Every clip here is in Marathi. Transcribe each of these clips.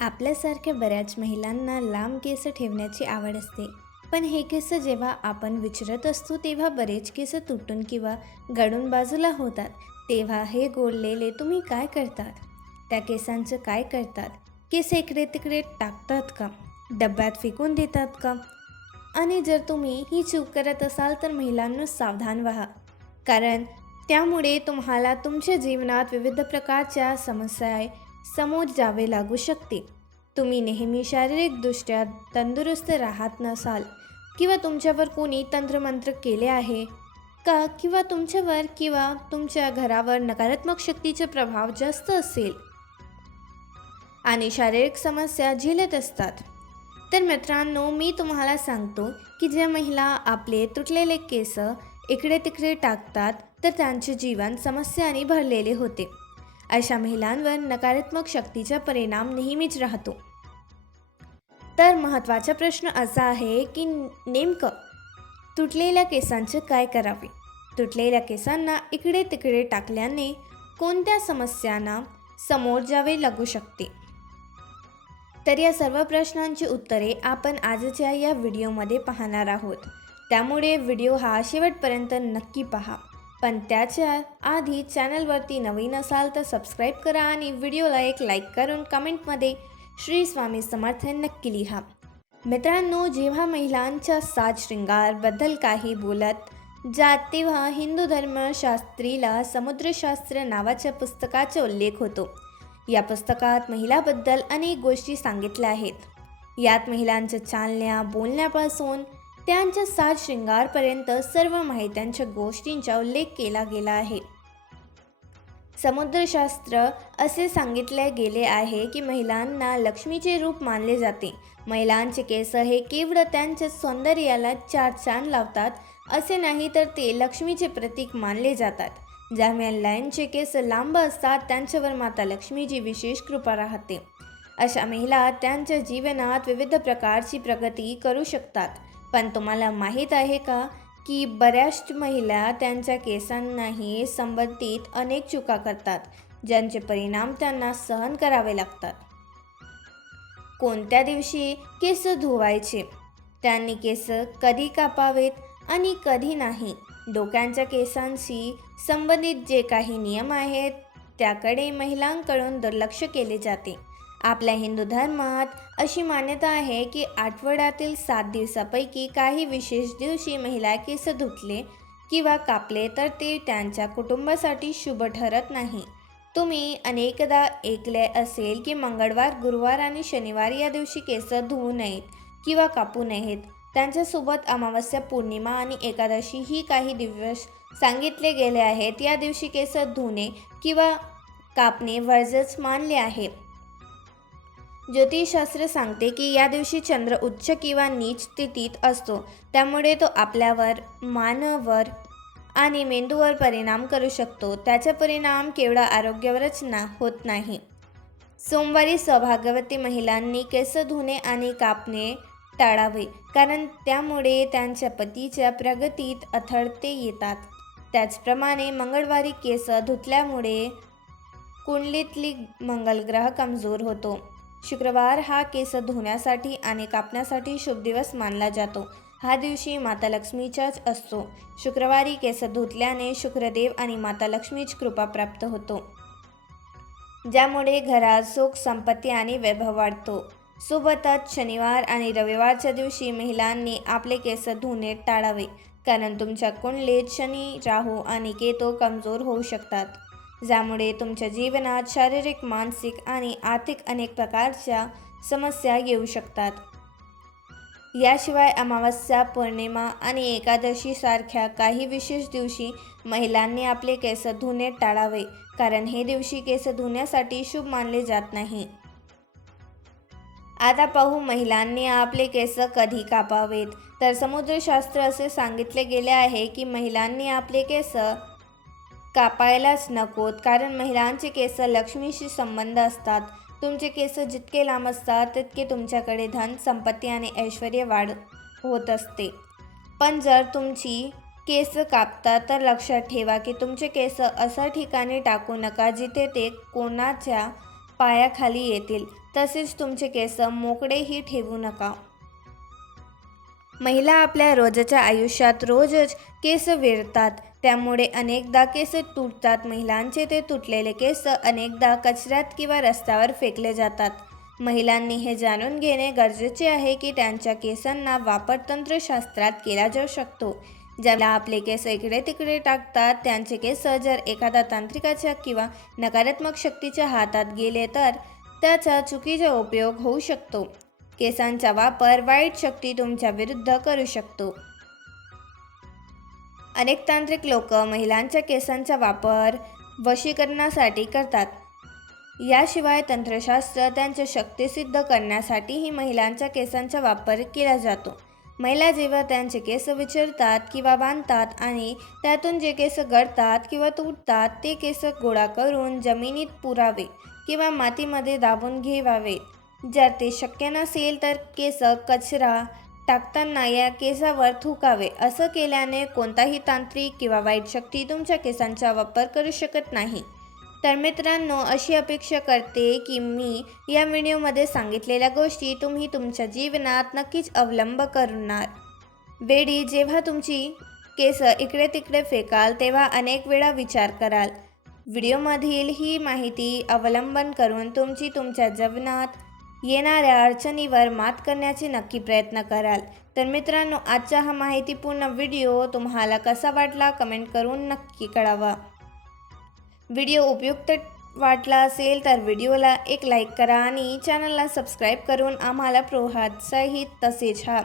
आपल्यासारख्या बऱ्याच महिलांना लांब केस ठेवण्याची आवड असते. पण हे केस जेव्हा आपण विचारत असतो तेव्हा बरेच केस तुटून किंवा गळून बाजूला होतात. तेव्हा हे गोडलेले तुम्ही काय करतात? त्या केसांचं काय करतात? केस इकडे तिकडे टाकतात का? डब्यात फेकून देतात का? आणि जर तुम्ही ही चूक करत असाल तर महिलांनो सावधान व्हा. कारण त्यामुळे तुम्हाला तुमच्या जीवनात विविध प्रकारच्या समस्या समोर जावे लागू शकते. तुम्ही नेहमी शारीरिकदृष्ट्या तंदुरुस्त राहत नसाल किंवा तुमच्यावर कोणी तंत्रमंत्र केले आहे का, किंवा तुमच्यावर किंवा तुमच्या घरावर नकारात्मक शक्तीचा प्रभाव जास्त असेल आणि शारीरिक समस्या झेलत असतात, तर मित्रांनो मी तुम्हाला सांगतो की ज्या महिला आपले तुटलेले केस इकडे तिकडे टाकतात तर त्यांचे जीवन समस्यांनी भरलेले होते. अशा महिलांवर नकारात्मक शक्तीचा परिणाम नेहमीच राहतो. तर महत्त्वाचा प्रश्न असा आहे की नेमकं तुटलेल्या केसांचे काय करावे? तुटलेल्या केसांना इकडे तिकडे टाकल्याने कोणत्या समस्यांना समोर जावे लागू शकते? तर या सर्व प्रश्नांची उत्तरे आपण आजच्या या व्हिडिओमध्ये पाहणार आहोत. त्यामुळे व्हिडिओ हा शेवटपर्यंत नक्की पहा. पण त्याच्या आधी चॅनलवरती नवीन असाल तर सबस्क्राईब करा आणि व्हिडिओला एक लाईक करून कमेंटमध्ये श्री स्वामी समर्थ नक्की लिहा. मित्रांनो, जेव्हा महिलांच्या साज शृंगारबद्दल काही बोलत जात तेव्हा हिंदू धर्मशास्त्रीला समुद्रशास्त्र नावाच्या पुस्तकाचा उल्लेख होतो. या पुस्तकात महिलांबद्दल अनेक गोष्टी सांगितल्या आहेत. यात महिलांच्या चालण्या बोलण्यापासून त्यांच्या साज शृंगारपर्यंत सर्व माहित्यांच्या गोष्टींचा उल्लेख केला गेला आहे. समुद्रशास्त्र असे सांगितले गेले आहे की महिलांना लक्ष्मीचे रूप मानले जाते. महिलांचे केस हे केवळ त्यांच्या सौंदर्याला चार चांद लावतात असे नाही, तर ते लक्ष्मीचे प्रतीक मानले जातात. ज्या महिलांचे केस लांब असतात त्यांच्यावर माता लक्ष्मीची विशेष कृपा राहते. अशा महिला त्यांच्या जीवनात विविध प्रकारची प्रगती करू शकतात. पण तुम्हाला माहीत आहे का की बऱ्याच महिला त्यांच्या केसांनाही संबंधित अनेक चुका करतात, ज्यांचे परिणाम त्यांना सहन करावे लागतात. कोणत्या दिवशी केस धुवायचे, त्यांनी केस कधी कापावेत आणि कधी नाही, डोक्यांच्या केसांशी संबंधित जे काही नियम आहेत त्याकडे महिलांकडून दुर्लक्ष केले जाते. आपल्या हिंदू धर्मात अशी मान्यता आहे की आठवड्यातील 7 दिवसापैकी काही विशेष दिवशी महिला केस धुतले किंवा कापले तर ते त्यांच्या कुटुंबासाठी शुभ ठरत नाही. तुम्ही अनेकदा ऐकले असेल की मंगळवार, गुरुवार आणि शनिवार या दिवशी केस धुवू नयेत किंवा कापू नयेत. त्यांच्यासोबत अमावस्या, पौर्णिमा आणि एकादशी ही काही दिवस सांगितले गेले आहेत. या दिवशी केस धुणे किंवा कापणे वर्जच मानले आहे. ज्योतिषशास्त्र सांगते की या दिवशी चंद्र उच्च किंवा नीच स्थितीत असतो, त्यामुळे तो आपल्यावर, मानवर आणि मेंदूवर परिणाम करू शकतो. त्याचा परिणाम केवळ आरोग्यावरच होत नाही. सोमवारी सौभाग्यवती महिलांनी केस धुणे आणि कापणे टाळावे, कारण त्यामुळे त्यांच्या पतीच्या प्रगतीत अडथळे येतात. त्याचप्रमाणे मंगळवारी केस धुतल्यामुळे कुंडलीतली मंगल ग्रह कमजोर होतो. शुक्रवार हा केस धुण्यासाठी आणि कापण्यासाठी शुभ दिवस मानला जातो. हा दिवशी माता लक्ष्मीचाच असतो. शुक्रवारी केस धुतल्याने शुक्रदेव आणि माता लक्ष्मीची कृपा प्राप्त होतो, ज्यामुळे घरात सुख, संपत्ती आणि वैभव वाढतो. सोबतच शनिवार आणि रविवारच्या दिवशी महिलांनी आपले केस धुणे टाळावे, कारण तुमच्या कुंडलीत शनी, राहू आणि केतू कमजोर होऊ शकतात, ज्यामुळे तुमच्या जीवनात शारीरिक, मानसिक आणि आर्थिक अनेक प्रकारच्या समस्या येऊ शकतात. याशिवाय अमावस्या, पौर्णिमा आणि एकादशी सारख्या काही विशेष दिवशी महिलांनी आपले केस धुणे टाळावे, कारण हे दिवशी केस धुण्यासाठी शुभ मानले जात नाही. आता पाहू महिलांनी आपले केस कधी कापावेत. तर समुद्रशास्त्र असे सांगितले गेले आहे की महिलांनी आपले केस कापायलाच नकोत, कारण महिलांचे केस लक्ष्मीशी संबंध असतात. तुमचे केस जितके लांब असतात तितके तुमच्याकडे धन, संपत्ती आणि ऐश्वर्य वाढ होत असते. पण जर तुमची केस कापतात तर लक्षात ठेवा की तुमचे केस अशा ठिकाणी टाकू नका जिथे ते कोणाच्या पायाखाली येतील. तसेच तुमचे केस मोकळेही ठेवू नका. महिला आपल्या रोजच्या आयुष्यात रोजच केस विरतात, त्यामुळे अनेकदा केस तुटतात. महिलांचे ते तुटलेले केस अनेकदा कचऱ्यात किंवा रस्त्यावर फेकले जातात. महिलांनी हे जाणून घेणे गरजेचे आहे की त्यांच्या केसांना वापर तंत्रशास्त्रात केला जाऊ शकतो. ज्याला आपले केस इकडे तिकडे टाकतात त्यांचे केस जर एखाद्या तांत्रिकाच्या किंवा नकारात्मक शक्तीच्या हातात गेले तर त्याचा चुकीचा उपयोग होऊ शकतो. केसांचा वापर वाईट शक्ती तुमच्या विरुद्ध करू शकतो. अनेक तांत्रिक लोक महिलांच्या केसांचा वापर वशीकरणासाठी करतात. याशिवाय तंत्रशास्त्र त्यांच्या शक्ती सिद्ध करण्यासाठीही महिलांच्या केसांचा वापर केला जातो. महिला जेव्हा त्यांचे केस विंचरतात किंवा बांधतात आणि त्यातून जे केस गळतात किंवा तुटतात ते केस गोळा करून जमिनीत पुरावे किंवा मातीमध्ये दाबून घ्यावे. जर ते शक्य नसेल तर केस कचरा टाकताना या केसावर थुकावे. असं केल्याने कोणताही तांत्रिक किंवा वाईट शक्ती तुमच्या केसांचा वापर करू शकत नाही. तर मित्रांनो, अशी अपेक्षा करते की मी या व्हिडिओमध्ये सांगितलेल्या गोष्टी तुम्ही तुमच्या जीवनात नक्कीच अवलंब करणार. वेळी जेव्हा तुमची केस इकडे तिकडे फेकाल तेव्हा अनेक वेळा विचार कराल. व्हिडिओमधील ही माहिती अवलंबन करून तुमच्या जीवनात येणाऱ्या अडचणीवर मात करण्याचे नक्की प्रयत्न कराल. तर मित्रांनो, आजचा हा माहितीपूर्ण व्हिडिओ तुम्हाला कसा वाटला कमेंट करून नक्की कळवा. व्हिडिओ उपयुक्त वाटला असेल तर व्हिडिओला एक लाईक करा आणि चॅनलला सबस्क्राईब करून आम्हाला प्रोत्साहित. तसेच हा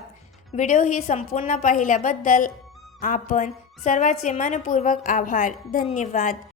व्हिडिओ ही संपूर्ण पाहिल्याबद्दल आपण सर्वांचे मनपूर्वक आभार. धन्यवाद.